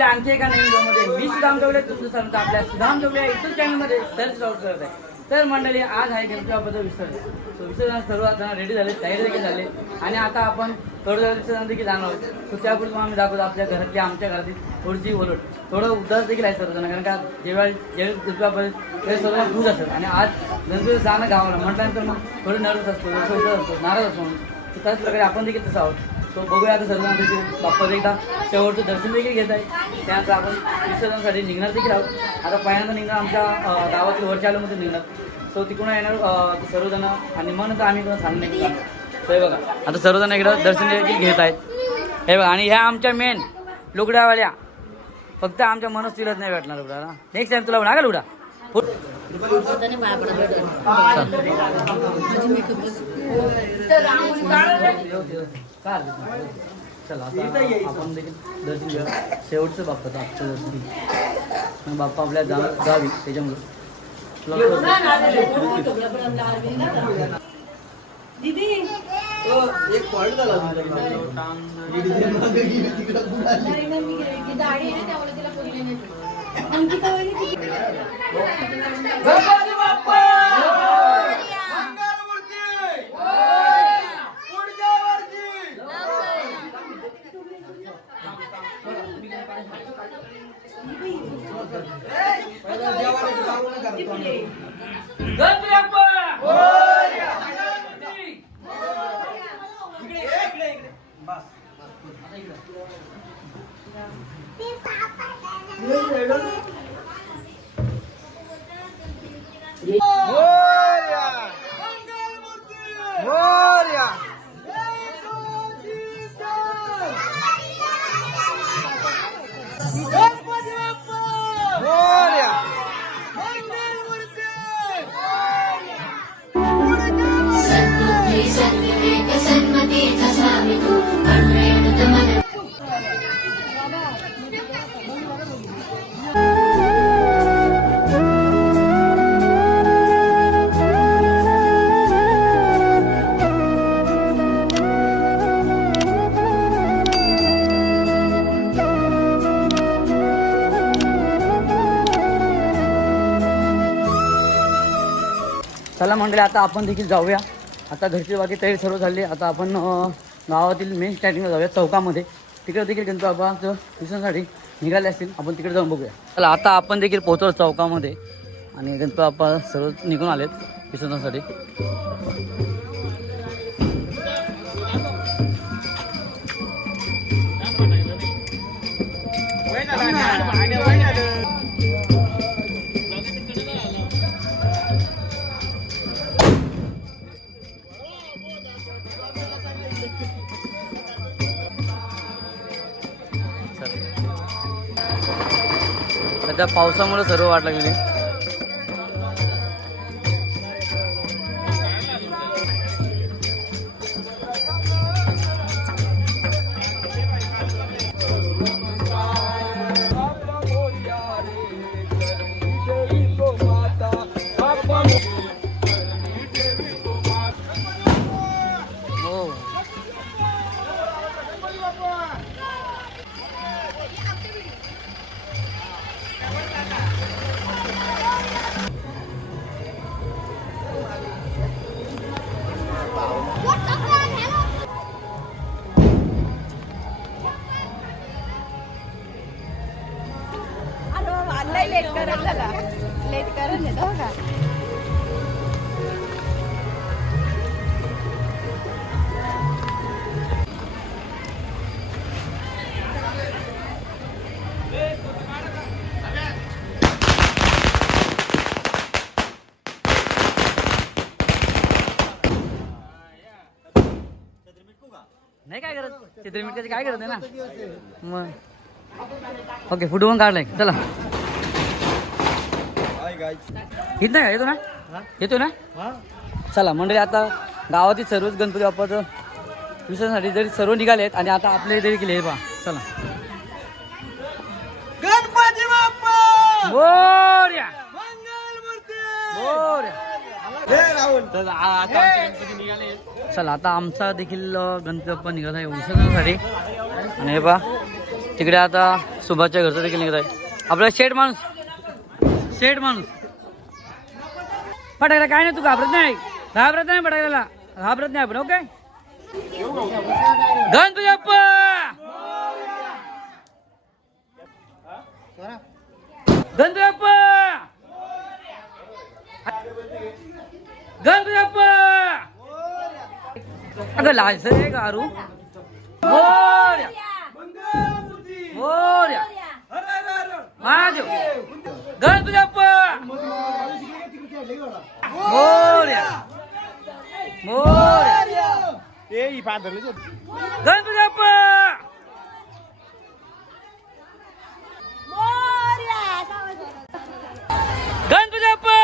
मंडळी आणखी एका नवीन व्हिडिओमध्ये. मी सुधाम जवळे तुमचं सांगतो आपल्या सुधाम जोगले युट्यूब चॅनलमध्ये सर्च स्वागत करत आहे. तर मंडळी आज आहे गणपतीबाबद्दल विसर्जन. सो विसर्जन सर्व आता रेडी झाले तयारी देखील झाले. आणि आता आपण थोडं विसर्जन देखील जाणार आहोत. सो त्यापूर्वी आम्ही दाखवतो आपल्या घरातली आमच्या घरातील थोडीशी ओलट थोडं उदास देखील आहे सर्वजण कारण का जेव्हा ज्यावेळी गणपतीबाबत ते सर्व खुश असतात. आणि आज गणपती जाणं गावाला. म्हटल्यानंतर मग थोडं नर्वस असतो असतो नाराज असतो म्हणून. त्याच प्रकारे आपण देखील तसं आहोत. सो बघूया आता सर्व देखील बाप्पाचं एकदा शेवटचं दर्शन देखील घेत आहे त्यानंतर आपण विसर्जनासाठी निघणार देखील आहोत. आता पहिल्यांदा निघणार आमच्या गावातील वरच्या आलोमध्ये निघणार. सो तिकडून येणार सर्वजण आणि मग नंतर आम्ही थांबून निघणार सो हे बघा आता सर्वजण इकडं दर्शन देखील घेत आहेत. हे बघा आणि ह्या आमच्या मेन लुगड्यावाल्या. फक्त आमच्या मनस्थिरच नाही भेटणार लुगडाला नेक्स्ट टाइम तुला म्हणा का लुगडा? फुट चला आता आपण देखील दर्शन शेवटचं बाप्पाचं आजचं दर्शन मग बाप्पा आपल्या जा गावी त्याच्यामुळे. एक पॉइंट झाला जाऊ नका चला आता आपण देखील जाऊया. आता घरची बाकी तयारी सर्व झाली. आता आपण गावातील मेन स्टँडिंगला जाऊया चौकामध्ये. तिकडे देखील गणपती बाबाचं दिसण्यासाठी निघाले असतील. आपण तिकडे जाऊन बघूया. चला आता आपण देखील पोहोचलो चौकामध्ये. आणि गणपती बाप्पा सर्व निघून आलेत विसर्जनासाठी सध्या पावसामुळे सर्व वाट लागली चित्र काय करत आहे ना? मग. ओके फुटबॉल काढलाय. चला. येत नाही का? येतो ना? येतो ना? चला मंडळी आता गावातील सर्वच गणपती बाप्पाचं विसर्जनासाठी जरी सर्व निघाले आहेत आणि आता आपले देखील हे पहा चला. गणपती बाप्पा! मोरया! मंगलमूर्ती! चला आता आमचा देखील गणपती निघाला आहे विसर्जनासाठी आणि हे पहा तिकडे आता सुभाषच्या घरचं देखील निघत आहे. आपला शेठ माणूस. शेठ माणूस. फटाकला काय नाही तू घाबरत नाही. घाबरत नाही फटाकल्याला घाबरत नाही आपण ओके? गणपती बाप्पा! गणपती बाप्पा! गणपती बाप्पा अगं लालसर आहे का अरू मोर्या मोर्या महादेव गणपती बाप्पा मोर्या मोर्या गणपती बाप्पा गणपती बाप्पा मोर्या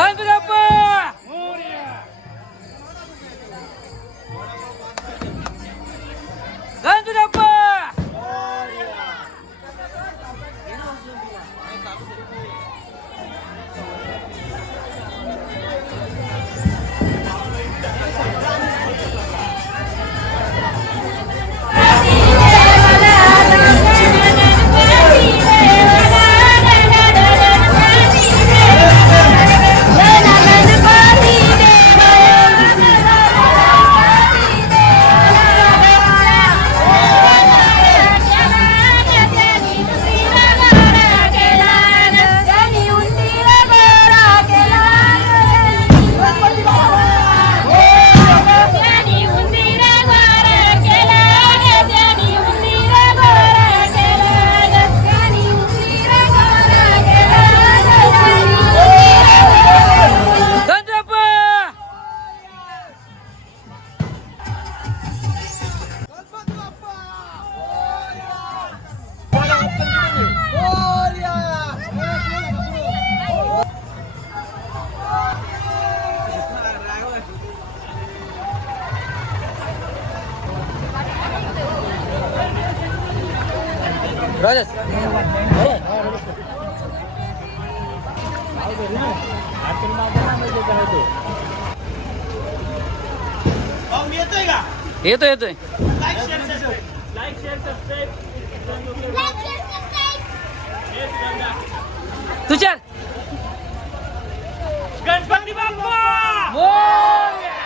गणपती बाप्पा येतोय का येतोय. तुषार. गणपती बाप्पा! मोरया!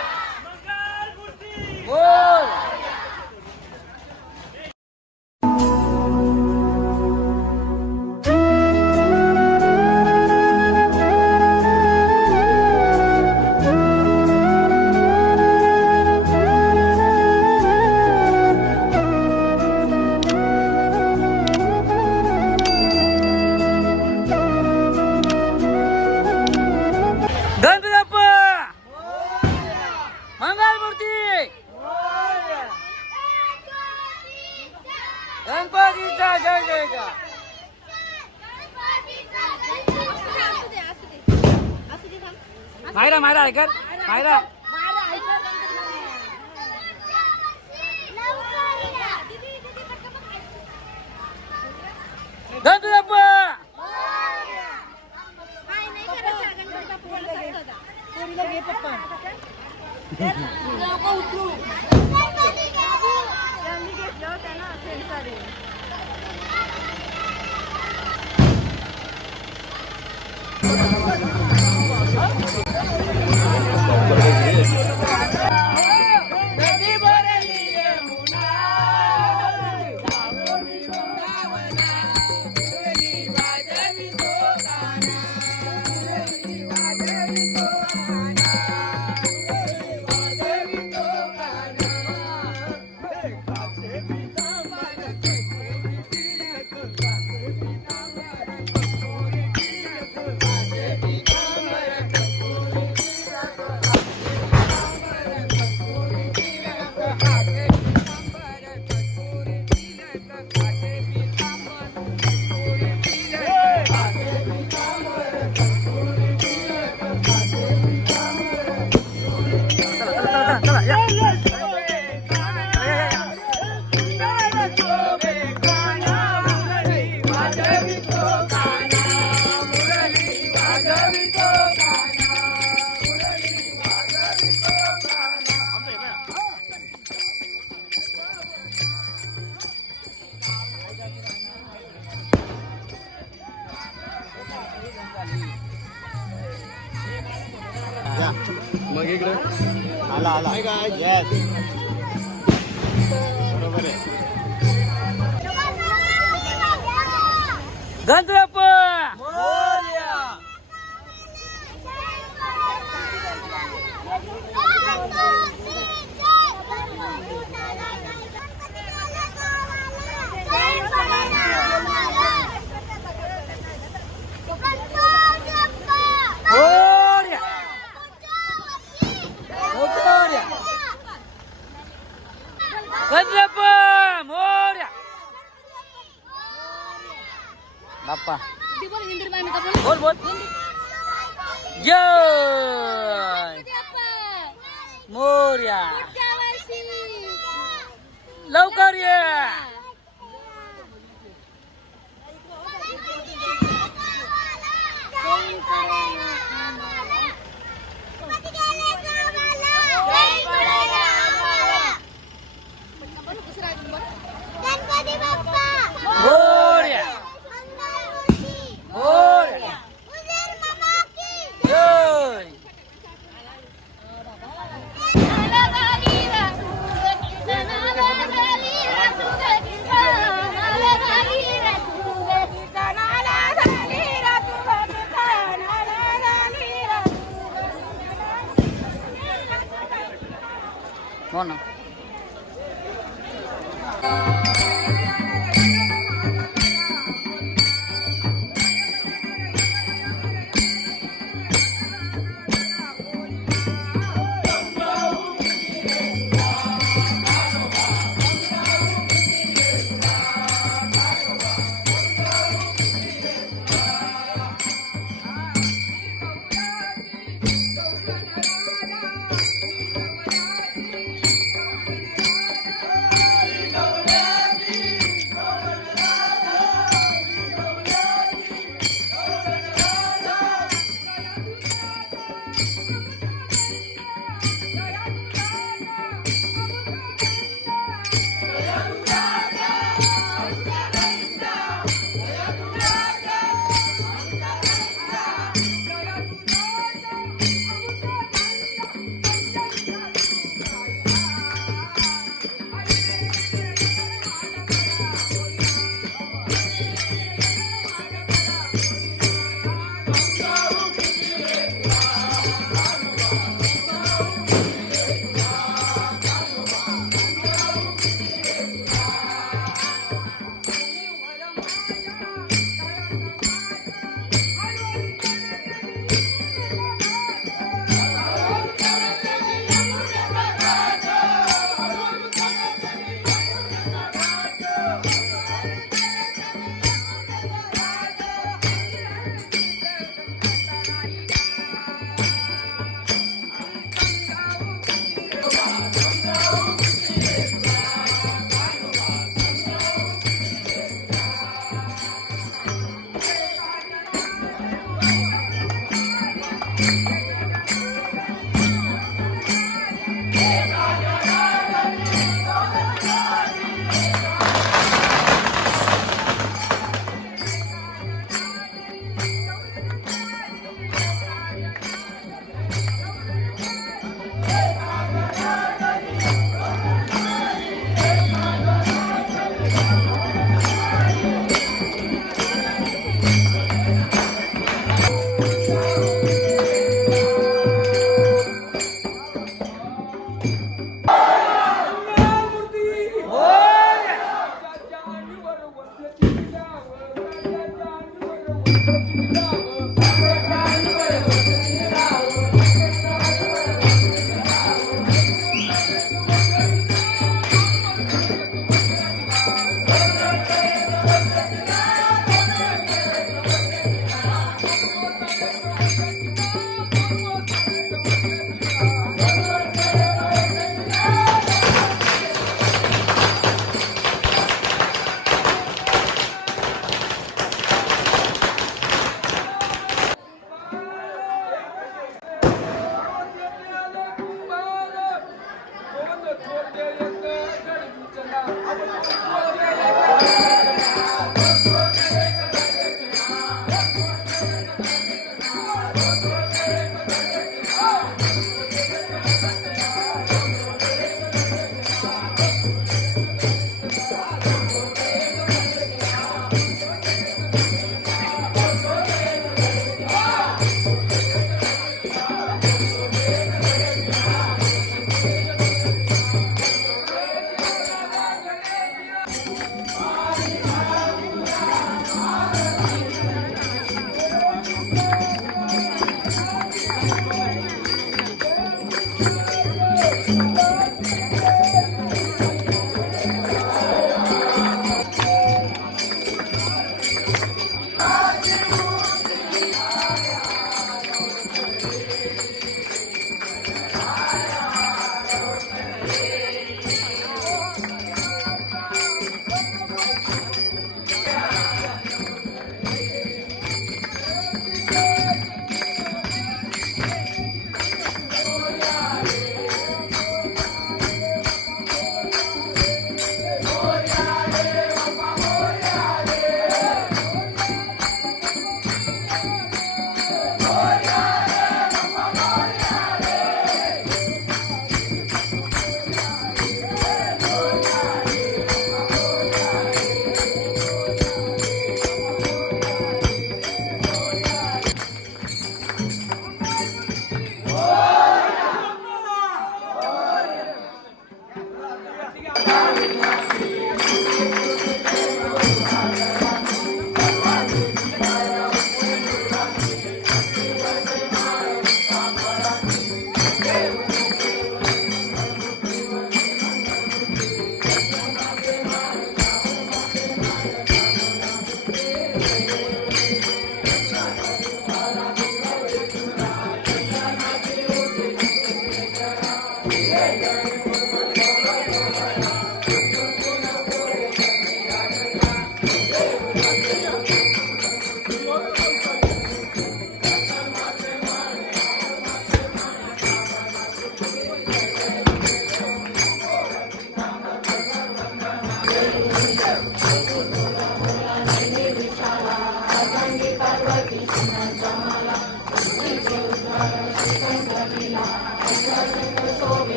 来跟来了。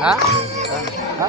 हा हा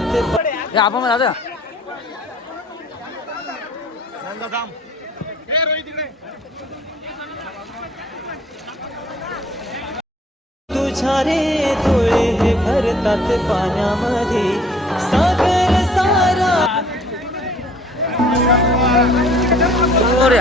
हे आपण दादा तुझ्या रे डोळे हे भरतात पाण्यामध्ये सागर सारा. अरे,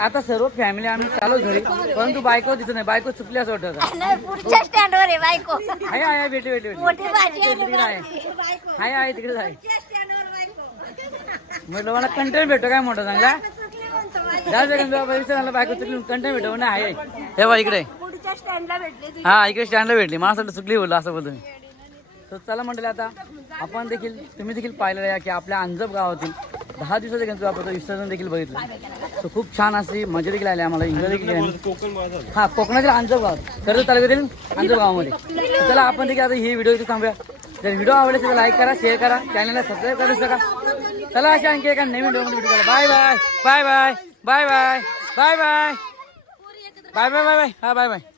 आता सर्व फॅमिली आम्ही चालू घरी परंतु बायको दिसत नाही. बायको चुकली असं वाटत पुढच्या स्टँडवर आहे बायको. आहे भेटे भेटे भेटे. मोठी भाजी आहे तिकडे आहे. तिकडे आहे. पुढच्या स्टँडवर बायको. म्हटलं मला कंटेंट भेटतो काय मोठा चांगला बायको चुकली कंटेंट भेटव ना आहे हे बा इकडे. पुढच्या स्टँडला भेटले हा इकडे स्टँडला भेटली. मला असं चुकली बोललो असं बोलतो मी. तर चला म्हटलं आता आपण देखील तुम्ही देखील पाहिलेलं आहे की आपल्या अंजप गावातील दहा दिवसाच्या गणपती आपण विसर्जन देखील बघितलं. तर खूप छान अशी मजा देखील आली आम्हाला. एन्जॉय देखील हा कोकणातील आंजवगाव कर्ज तालुक्यातील अंजप चला आपण देखील आता ही व्हिडिओ इथे थांबूया. जर व्हिडिओ आवडले तर लाईक करा शेअर करा. चॅनलला सबस्क्राईब करू शका चला अशा आणखी एका नवीन व्हिडिओमध्ये करा bye bye bye bye bye bye bye bye bye bye bye bye हा बाय बाय